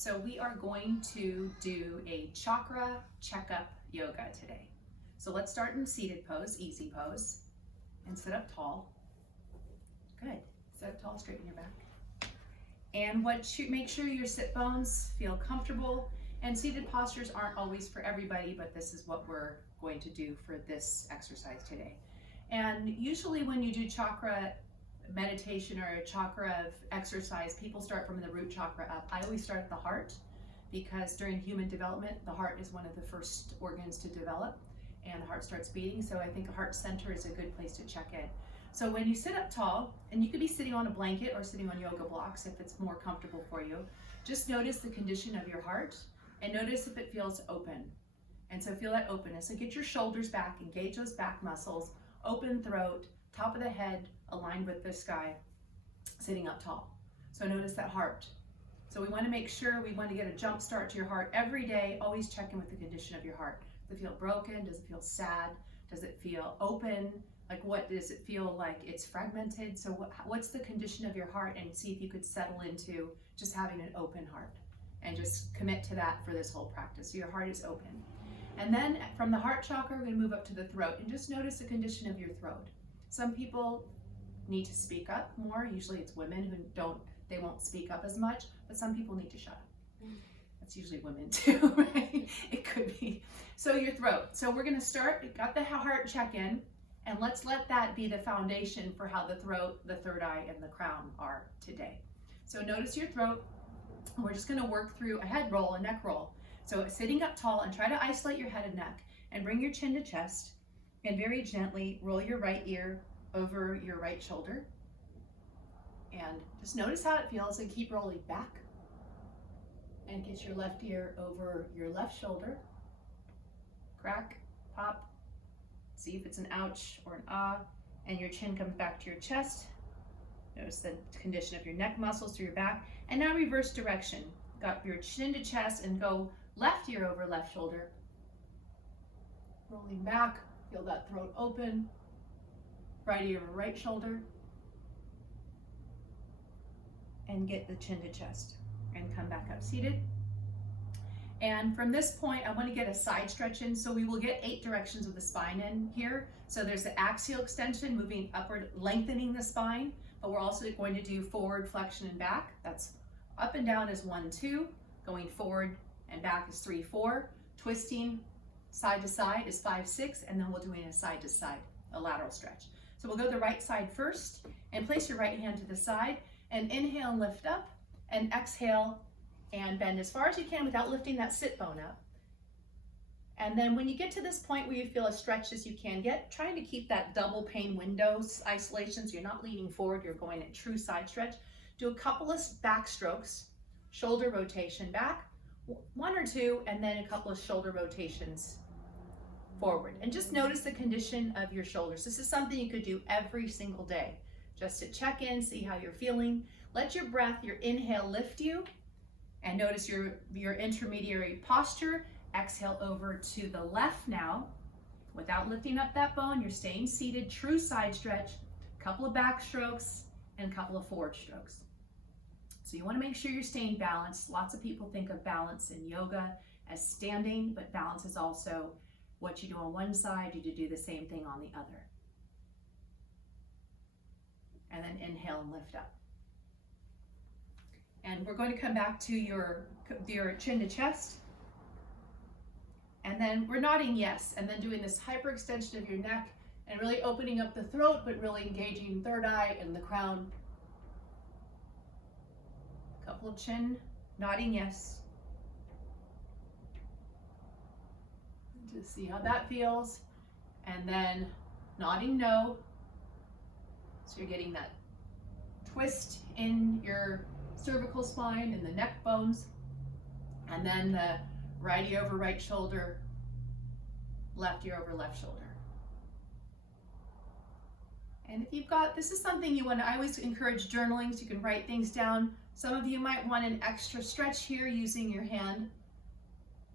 So we are going to do a chakra checkup yoga today. So let's start in seated pose, easy pose, and sit up tall. Good. Sit up tall, straighten your back. And make sure your sit bones feel comfortable. And seated postures aren't always for everybody, but this is what we're going to do for this exercise today. And usually when you do chakra meditation or a chakra exercise, people start from the root chakra up. I always start at the heart because during human development, the heart is one of the first organs to develop and the heart starts beating. So I think a heart center is a good place to check in. So when you sit up tall, and you could be sitting on a blanket or sitting on yoga blocks if it's more comfortable for you, just notice the condition of your heart and notice if it feels open. And so feel that openness. So get your shoulders back, engage those back muscles, open throat, top of the head aligned with the sky, sitting up tall. So notice that heart. So we want to make sure, we want to get a jump start to your heart every day. Always check in with the condition of your heart. Does it feel broken? Does it feel sad? Does it feel open? Like what does it feel like it's fragmented? So what's the condition of your heart, and see if you could settle into just having an open heart and just commit to that for this whole practice. So your heart is open. And then from the heart chakra, we're going to move up to the throat and just notice the condition of your throat. Some people need to speak up more. Usually it's women who they won't speak up as much, but some people need to shut up. That's usually women too, right? It could be. So your throat. So we're going to start, we got the heart check in, and let's let that be the foundation for how the throat, the third eye, and the crown are today. So notice your throat. We're just going to work through a head roll, a neck roll. So sitting up tall, and try to isolate your head and neck and bring your chin to chest and very gently roll your right ear over your right shoulder. And just notice how it feels and keep rolling back. And get your left ear over your left shoulder. Crack, pop. See if it's an ouch or an ah. And your chin comes back to your chest. Notice the condition of your neck muscles through your back. And now reverse direction. Got your chin to chest and go left ear over left shoulder. Rolling back, feel that throat open. Right ear over right shoulder. And get the chin to chest. And come back up seated. And from this point, I want to get a side stretch in. So we will get 8 directions of the spine in here. So there's the axial extension, moving upward, lengthening the spine. But we're also going to do forward flexion and back. That's up and down is 1, 2. Going forward and back is 3, 4. Twisting side to side is 5, 6. And then we're doing a side to side, a lateral stretch. So we'll go the right side first and place your right hand to the side and inhale and lift up and exhale and bend as far as you can without lifting that sit bone up. And then when you get to this point where you feel as stretched as you can get, trying to keep that double pane windows isolation so you're not leaning forward, you're going a true side stretch. Do a couple of back strokes, shoulder rotation back, 1 or 2, and then a couple of shoulder rotations forward. And just notice the condition of your shoulders. This is something you could do every single day, just to check in, see how you're feeling. Let your breath, your inhale lift you, and notice your intermediary posture. Exhale over to the left now. Without lifting up that bone, you're staying seated, true side stretch, a couple of back strokes, and a couple of forward strokes. So you want to make sure you're staying balanced. Lots of people think of balance in yoga as standing, but balance is also what you do on one side, you do the same thing on the other. And then inhale and lift up. And we're going to come back to your chin to chest. And then we're nodding yes, and then doing this hyperextension of your neck and really opening up the throat, but really engaging third eye and the crown. Couple of chin, nodding yes. Just see how that feels. And then nodding no. So you're getting that twist in your cervical spine and the neck bones. And then the right ear over right shoulder, left ear over left shoulder. And if you've got, this is something you want to, I always encourage journaling so you can write things down. Some of you might want an extra stretch here using your hand,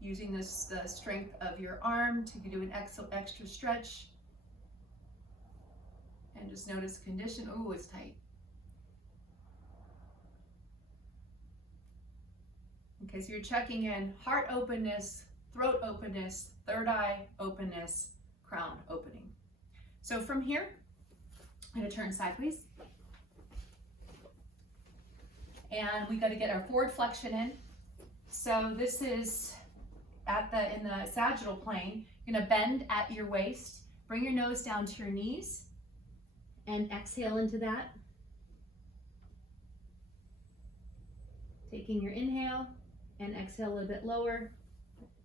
using the strength of your arm to do an extra stretch. And just notice the condition. Oh, it's tight. Okay, so you're checking in heart openness, throat openness, third eye openness, crown opening. So from here, I'm going to turn sideways. And we got to get our forward flexion in. So this is in the sagittal plane. You're going to bend at your waist, bring your nose down to your knees, and exhale into that. Taking your inhale and exhale a little bit lower.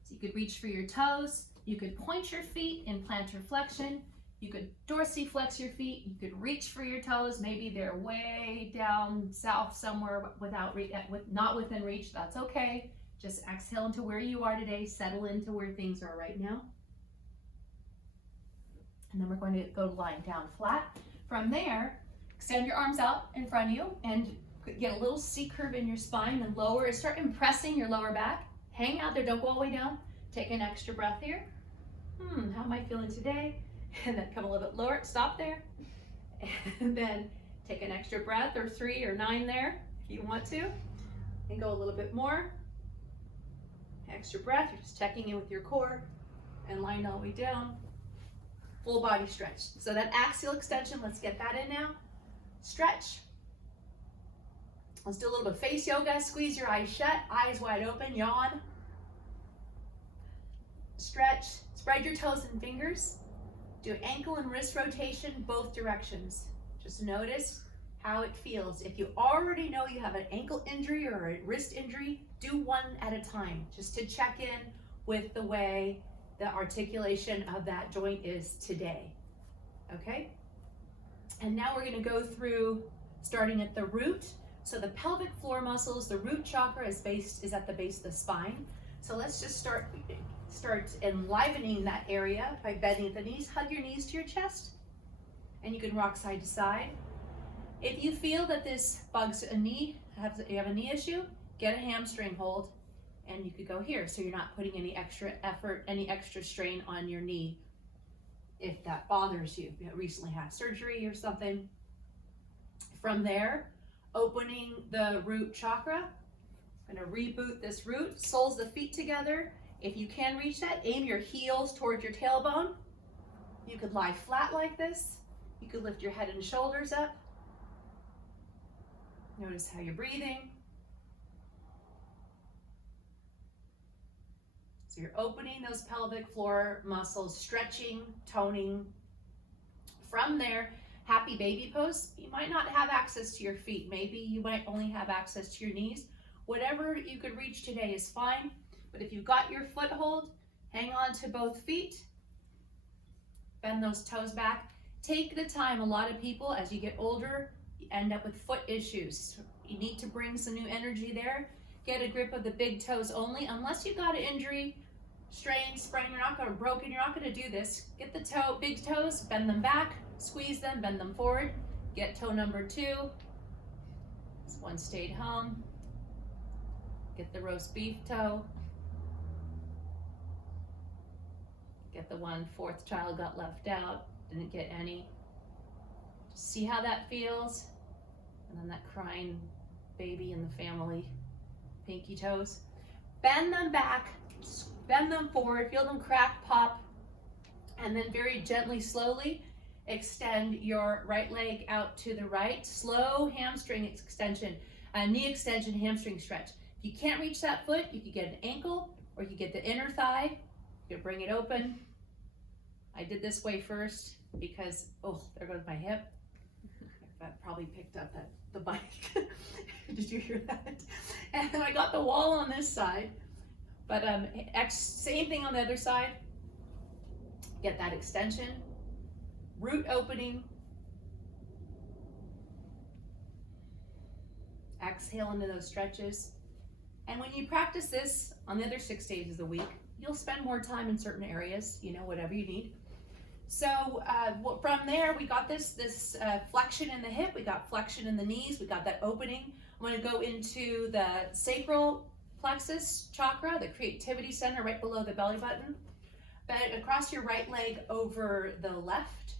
So you could reach for your toes. You could point your feet in plantar flexion. You could dorsiflex your feet. You could reach for your toes. Maybe they're way down south somewhere not within reach. That's okay. Just exhale into where you are today. Settle into where things are right now. And then we're going to go lying down flat. From there, extend your arms out in front of you and get a little C curve in your spine, then lower. Start impressing your lower back. Hang out there. Don't go all the way down. Take an extra breath here. How am I feeling today? And then come a little bit lower, stop there, and then take an extra breath, or 3 or 9 there if you want to, and go a little bit more. Extra breath, you're just checking in with your core, and lying all the way down. Full body stretch. So that axial extension, let's get that in now. Stretch. Let's do a little bit of face yoga. Squeeze your eyes shut, eyes wide open, yawn. Stretch, spread your toes and fingers. Do ankle and wrist rotation both directions. Just notice how it feels. If you already know you have an ankle injury or a wrist injury, do one at a time, just to check in with the way the articulation of that joint is today. Okay? And now we're going to go through starting at the root. So the pelvic floor muscles, the root chakra is at the base of the spine. So let's just start enlivening that area by bending at the knees. Hug your knees to your chest, and you can rock side to side. If you feel that this bugs a knee, you have a knee issue, get a hamstring hold, and you could go here. So you're not putting any extra effort, any extra strain on your knee if that bothers you. You recently had surgery or something. From there, opening the root chakra. I'm going to reboot this root, soles of the feet together. If you can reach that, aim your heels towards your tailbone. You could lie flat like this. You could lift your head and shoulders up. Notice how you're breathing. So you're opening those pelvic floor muscles, stretching, toning. From there, happy baby pose. You might not have access to your feet. Maybe you might only have access to your knees. Whatever you could reach today is fine. But if you've got your foothold, hang on to both feet. Bend those toes back. Take the time. A lot of people, as you get older, you end up with foot issues. You need to bring some new energy there. Get a grip of the big toes only. Unless you've got an injury, strain, sprain, you're not going to broken, you're not going to do this. Get the big toes, bend them back, squeeze them, bend them forward. Get toe number 2. This one stayed home. Get the roast beef toe. Get the 4th child got left out, didn't get any. Just see how that feels. And then that crying baby in the family, pinky toes. Bend them back, bend them forward, feel them crack, pop, and then very gently, slowly extend your right leg out to the right. Slow hamstring extension, knee extension, hamstring stretch. If you can't reach that foot, you could get an ankle or you could get the inner thigh. You bring it open. I did this way first because, oh, there goes my hip. That probably picked up the bike. Did you hear that? And then I got the wall on this side, but same thing on the other side. Get that extension, root opening. Exhale into those stretches. And when you practice this on the other 6 days of the week, you'll spend more time in certain areas, whatever you need. So from there, we got this flexion in the hip, we got flexion in the knees, we got that opening. I'm going to go into the Sacral Plexus Chakra, the creativity center right below the belly button. Bend across your right leg over the left.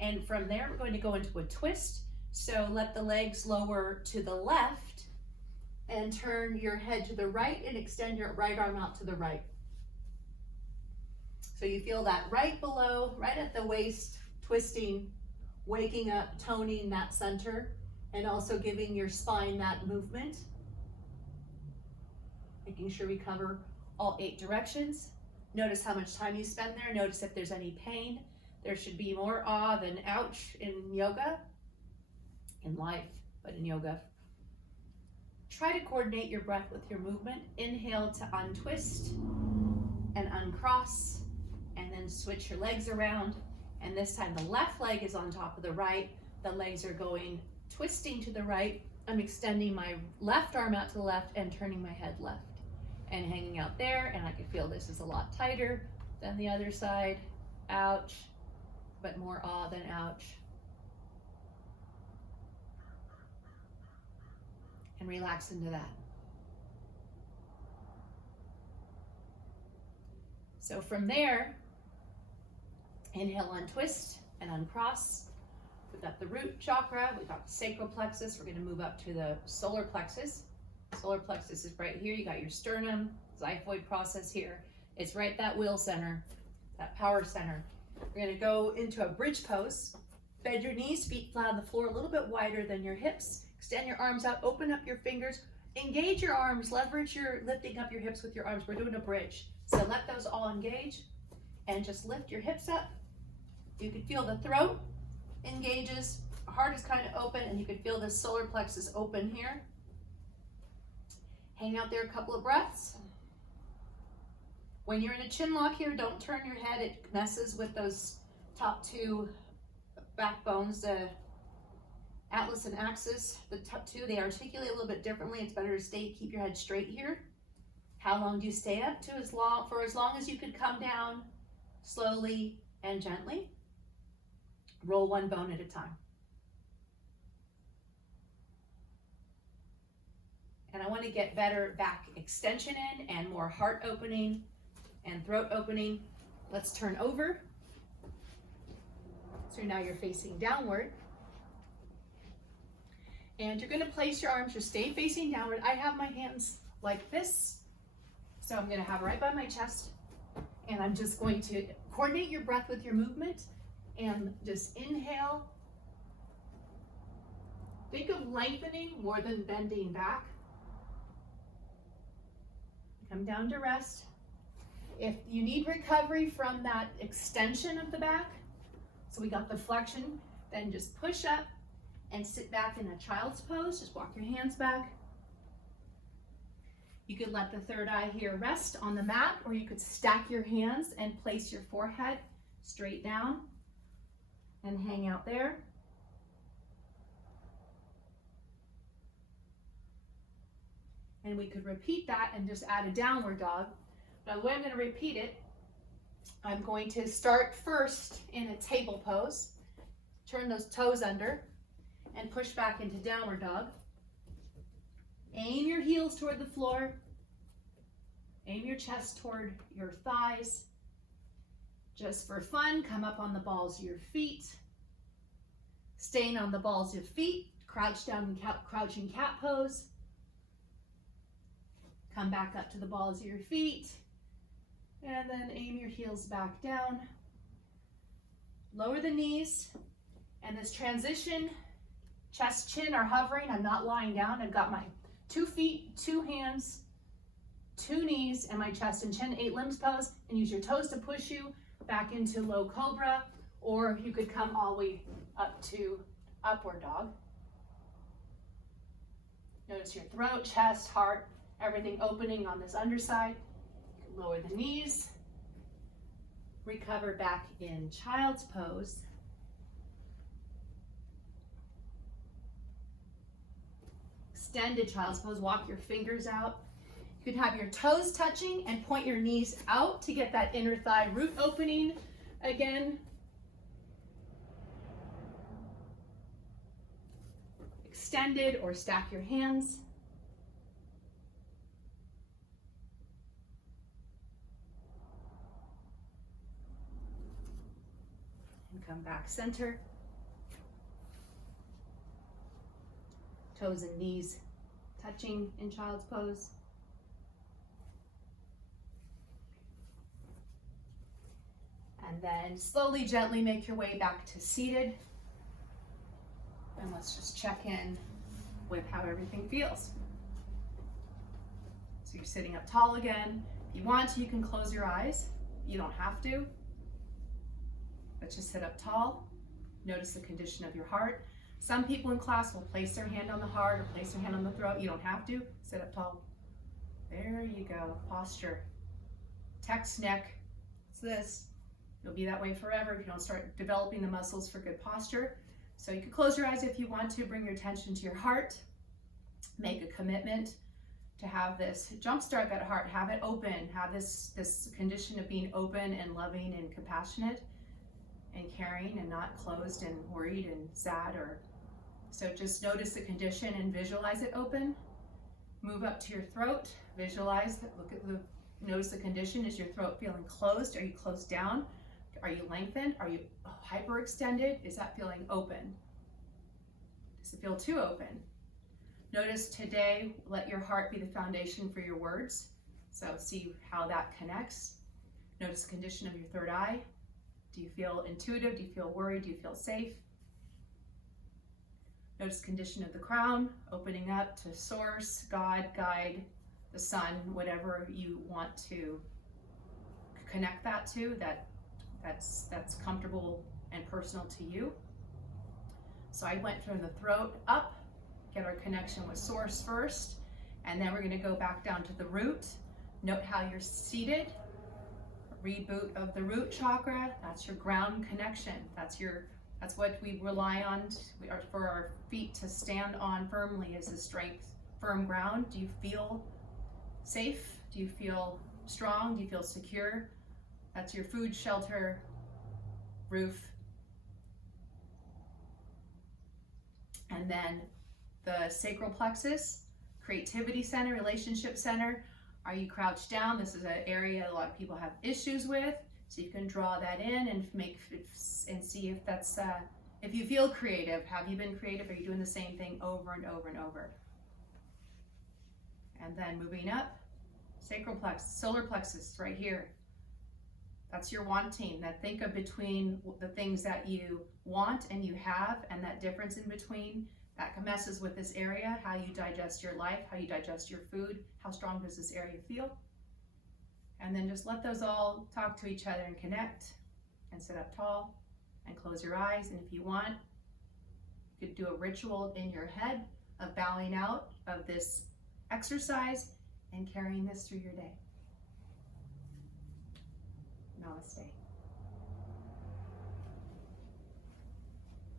And from there, we're going to go into a twist. So let the legs lower to the left and turn your head to the right and extend your right arm out to the right. So you feel that right below, right at the waist, twisting, waking up, toning that center, and also giving your spine that movement. Making sure we cover all 8 directions. Notice how much time you spend there. Notice if there's any pain. There should be more ah than ouch in yoga, in life, but in yoga. Try to coordinate your breath with your movement. Inhale to untwist and uncross, and then switch your legs around. And this time the left leg is on top of the right. The legs are going twisting to the right. I'm extending my left arm out to the left and turning my head left and hanging out there. And I can feel this is a lot tighter than the other side. Ouch, but more ah than ouch. And relax into that. So from there, inhale, untwist and uncross. We've got the root chakra, we've got the sacral plexus. We're going to move up to the solar plexus. Solar plexus is right here. You got your sternum, xiphoid process here. It's right that will center, that power center. We're going to go into a bridge pose. Bend your knees, feet flat on the floor, a little bit wider than your hips. Extend your arms out, open up your fingers, engage your arms, leverage your lifting up your hips with your arms. We're doing a bridge. So let those all engage and just lift your hips up. You can feel the throat engages, heart is kind of open, and you can feel the solar plexus open here. Hang out there a couple of breaths. When you're in a chin lock here, don't turn your head. It messes with those top 2 backbones, the atlas and axis. The top 2, they articulate a little bit differently. It's better to keep your head straight here. How long do you stay up? For as long as you could come down slowly and gently. Roll 1 bone at a time. And I want to get better back extension in and more heart opening and throat opening. Let's turn over. So now you're facing downward. And you're going to place your arms, you're staying facing downward. I have my hands like this. So I'm going to have right by my chest. And I'm just going to coordinate your breath with your movement. And just inhale. Think of lengthening more than bending back. Come down to rest. If you need recovery from that extension of the back, so we got the flexion, then just push up and sit back in a child's pose. Just walk your hands back. You could let the third eye here rest on the mat, or you could stack your hands and place your forehead straight down and hang out there. And we could repeat that and just add a downward dog. Now the way I'm going to repeat it, I'm going to start first in a table pose. Turn those toes under and push back into downward dog. Aim your heels toward the floor. Aim your chest toward your thighs. Just for fun, come up on the balls of your feet. Staying on the balls of your feet, crouch down in crouching cat pose. Come back up to the balls of your feet. And then aim your heels back down. Lower the knees. And this transition, chest, chin are hovering. I'm not lying down. I've got my 2 feet, 2 hands, 2 knees, and my chest and chin, 8 limbs pose. And use your toes to push you back into low cobra, or you could come all the way up to upward dog. Notice your throat, chest, heart, everything opening on this underside. You can lower the knees. Recover back in child's pose. Extended child's pose, walk your fingers out. You could have your toes touching and point your knees out to get that inner thigh root opening again. Extended or stack your hands. And come back center. Toes and knees touching in child's pose. And then slowly, gently make your way back to seated. And let's just check in with how everything feels. So you're sitting up tall again. If you want to, you can close your eyes. You don't have to. Let's just sit up tall. Notice the condition of your heart. Some people in class will place their hand on the heart or place their hand on the throat. You don't have to. Sit up tall. There you go. Posture. Text neck. It's this. You'll be that way forever if you don't start developing the muscles for good posture. So you can close your eyes if you want to. Bring your attention to your heart. Make a commitment to have this jumpstart that heart. Have it open. Have this condition of being open and loving and compassionate and caring and not closed and worried and sad. So just notice the condition and visualize it open. Move up to your throat. Visualize, notice the condition. Is your throat feeling closed? Are you closed down? Are you lengthened? Are you hyperextended? Is that feeling open? Does it feel too open? Notice today, let your heart be the foundation for your words. So see how that connects. Notice the condition of your third eye. Do you feel intuitive? Do you feel worried? Do you feel safe? Notice condition of the crown, opening up to source, God, guide, the sun, whatever you want to connect that to, that's comfortable and personal to you. So I went from the throat up, get our connection with source first, and then we're going to go back down to the root. Note how you're seated. Reboot of the root chakra. That's your ground connection. That's what we rely on for our feet to stand on firmly, is the strength, firm ground. Do you feel safe? Do you feel strong? Do you feel secure? That's your food, shelter, roof. And then the sacral plexus, creativity center, relationship center. Are you crouched down? This is an area a lot of people have issues with. So you can draw that in and see if that's, if you feel creative. Have you been creative? Are you doing the same thing over and over and over? And then moving up, sacral plexus, solar plexus right here. That's your wanting. That think of between the things that you want and you have, and that difference in between. That messes with this area, how you digest your life, how you digest your food, how strong does this area feel? And then just let those all talk to each other and connect, and sit up tall and close your eyes. And if you want, you could do a ritual in your head of bowing out of this exercise and carrying this through your day. Namaste.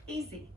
Easy.